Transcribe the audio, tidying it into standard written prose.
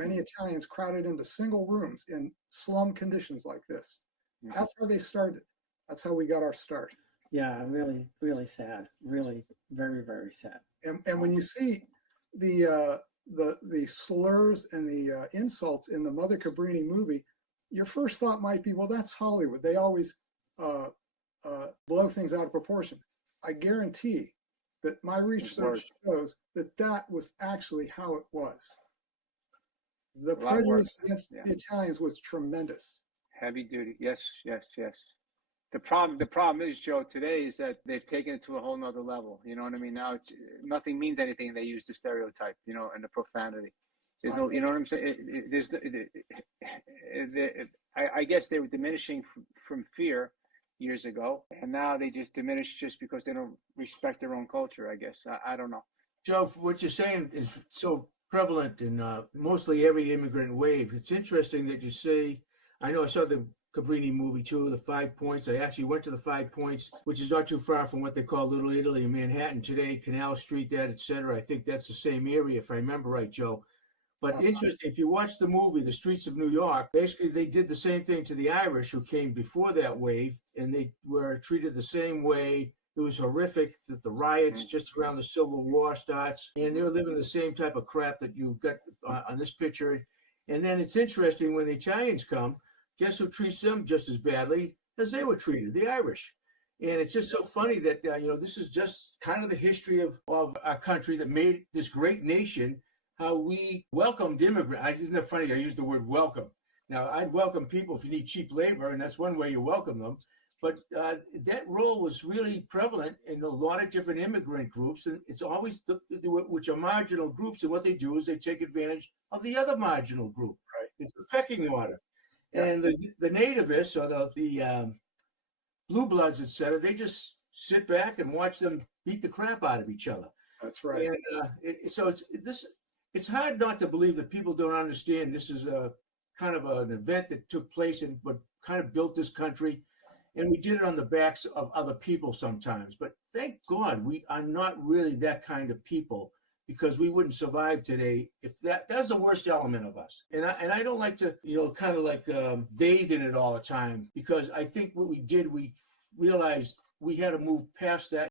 Many Italians crowded into single rooms in slum conditions like this. That's how they started. That's how we got our start. Yeah, really, really sad. Really, very, very sad. And when you see the slurs and the insults in the Mother Cabrini movie, your first thought might be, well, that's Hollywood. They always blow things out of proportion. I guarantee that my research shows that that was actually how it was. The prejudice against the Italians was tremendous. Heavy duty. Yes, yes, yes. The problem is, Joe, today is that they've taken it to a whole nother level. You know what I mean? Now nothing means anything. They use the stereotype, and the profanity. There's no, you know what I'm saying? I guess they were diminishing from fear years ago, and now they just diminish just because they don't respect their own culture, I guess. I don't know. Joe, what you're saying is so prevalent in mostly every immigrant wave. It's interesting that you say, I know I saw the Cabrini movie too, the 5 Points. I actually went to the 5 Points, which is not too far from what they call Little Italy in Manhattan today, Canal Street, that, etc. I think that's the same area, if I remember right, Joe. But interesting, if you watch the movie, The Streets of New York, basically they did the same thing to the Irish who came before that wave, and they were treated the same way. It was horrific that the riots just around the Civil War starts, and they were living the same type of crap that you've got on this picture. And then it's interesting when the Italians come, guess who treats them just as badly as they were treated, the Irish. And it's just so funny that, this is just kind of the history of our country that made this great nation, how we welcomed immigrants. Isn't that funny? I used the word welcome. Now, I'd welcome people if you need cheap labor, and that's one way you welcome them. But that role was really prevalent in a lot of different immigrant groups, and it's always which are marginal groups, and what they do is they take advantage of the other marginal group. Right. It's a pecking order. Yeah. And the nativists or the blue bloods, etc., they just sit back and watch them beat the crap out of each other. That's right. And it's hard not to believe that people don't understand this is a kind of an event that took place and but kind of built this country. And we did it on the backs of other people sometimes. But thank God we are not really that kind of people, because we wouldn't survive today if that's the worst element of us. And I don't like to, kind of like bathe in it all the time, because I think what we did, we realized we had to move past that